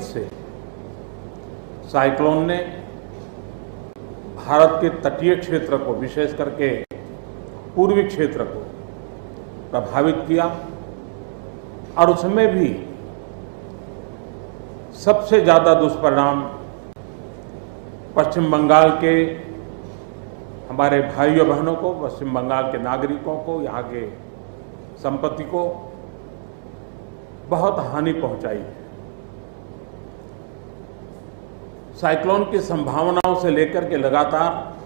अतीत से साइक्लोन ने भारत के तटीय क्षेत्र को, विशेष करके पूर्वी क्षेत्र को प्रभावित किया और उसमें भी सबसे ज्यादा दुष्परिणाम पश्चिम बंगाल के हमारे भाइयों बहनों को, पश्चिम बंगाल के नागरिकों को, यहाँ के संपत्ति को बहुत हानि पहुंचाई है। साइक्लोन की संभावनाओं से लेकर के लगातार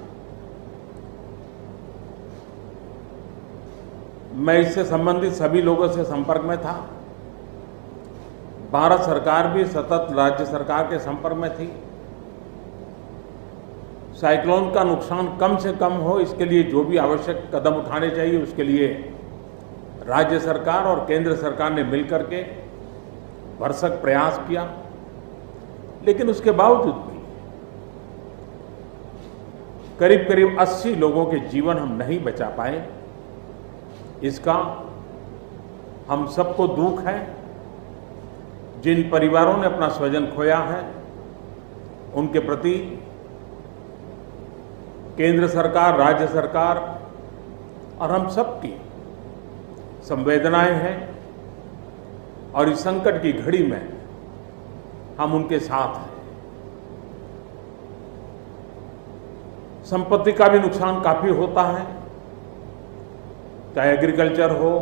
मैं इससे संबंधित सभी लोगों से संपर्क में था। भारत सरकार भी सतत राज्य सरकार के संपर्क में थी। साइक्लोन का नुकसान कम से कम हो, इसके लिए जो भी आवश्यक कदम उठाने चाहिए उसके लिए राज्य सरकार और केंद्र सरकार ने मिलकर के भरसक प्रयास किया। लेकिन उसके बावजूद भी करीब करीब 80 लोगों के जीवन हम नहीं बचा पाए। इसका हम सबको दुख है। जिन परिवारों ने अपना स्वजन खोया है उनके प्रति केंद्र सरकार, राज्य सरकार और हम सबकी संवेदनाएं हैं और इस संकट की घड़ी में हम उनके साथ हैं। संपत्ति का भी नुकसान काफी होता है, चाहे एग्रीकल्चर हो,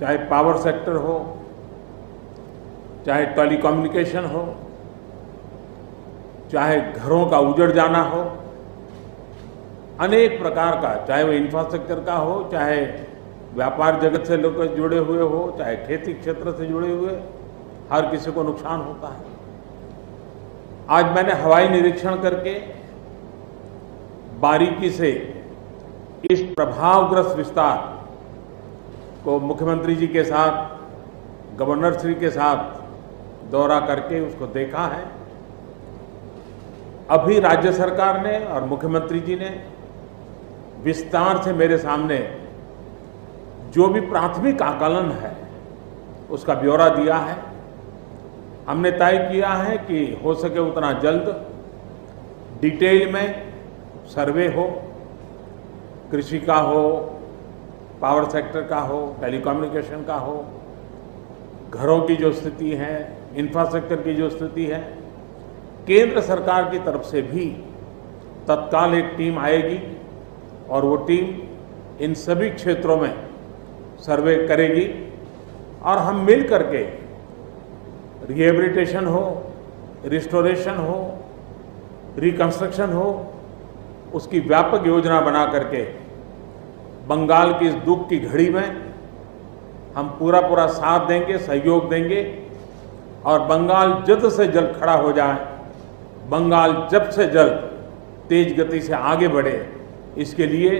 चाहे पावर सेक्टर हो, चाहे टेलीकम्युनिकेशन हो, चाहे घरों का उजड़ जाना हो, अनेक प्रकार का, चाहे वो इंफ्रास्ट्रक्चर का हो, चाहे व्यापार जगत से लोग जुड़े हुए हो, चाहे खेती क्षेत्र से जुड़े हुए, हर किसी को नुकसान होता है। आज मैंने हवाई निरीक्षण करके बारीकी से इस प्रभावग्रस्त विस्तार को मुख्यमंत्री जी के साथ, गवर्नर श्री के साथ दौरा करके उसको देखा है। अभी राज्य सरकार ने और मुख्यमंत्री जी ने विस्तार से मेरे सामने जो भी प्राथमिक आकलन है उसका ब्यौरा दिया है। हमने तय किया है कि हो सके उतना जल्द डिटेल में सर्वे हो, कृषि का हो, पावर सेक्टर का हो, टेलीकम्युनिकेशन का हो, घरों की जो स्थिति है, इंफ्रास्ट्रक्चर की जो स्थिति है। केंद्र सरकार की तरफ से भी तत्काल एक टीम आएगी और वो टीम इन सभी क्षेत्रों में सर्वे करेगी और हम मिल करके रिहेबिलिटेशन हो, रिस्टोरेशन हो, रिकंस्ट्रक्शन हो, उसकी व्यापक योजना बना करके बंगाल की इस दुख की घड़ी में हम पूरा साथ देंगे, सहयोग देंगे और बंगाल जल्द से जल्द खड़ा हो जाए, बंगाल जल्द से जल्द तेज गति से आगे बढ़े, इसके लिए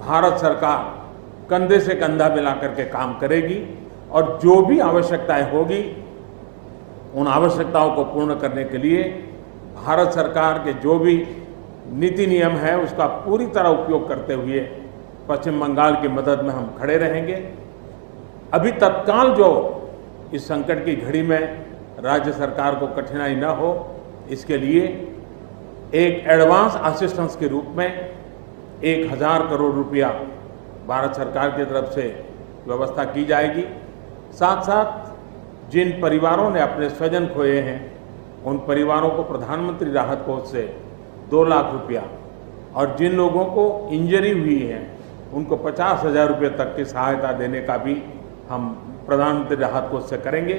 भारत सरकार कंधे से कंधा मिला करके काम करेगी और जो भी आवश्यकताएं होगी उन आवश्यकताओं को पूर्ण करने के लिए भारत सरकार के जो भी नीति नियम है उसका पूरी तरह उपयोग करते हुए पश्चिम बंगाल की मदद में हम खड़े रहेंगे। अभी तत्काल जो इस संकट की घड़ी में राज्य सरकार को कठिनाई न हो, इसके लिए एक एडवांस असिस्टेंस के रूप में 1000 करोड़ रुपया भारत सरकार की तरफ से व्यवस्था की जाएगी। साथ साथ जिन परिवारों ने अपने स्वजन खोए हैं उन परिवारों को प्रधानमंत्री राहत कोष से 2 लाख रुपया और जिन लोगों को इंजरी हुई है उनको 50,000 रुपये तक की सहायता देने का भी हम प्रधानमंत्री राहत कोष से करेंगे।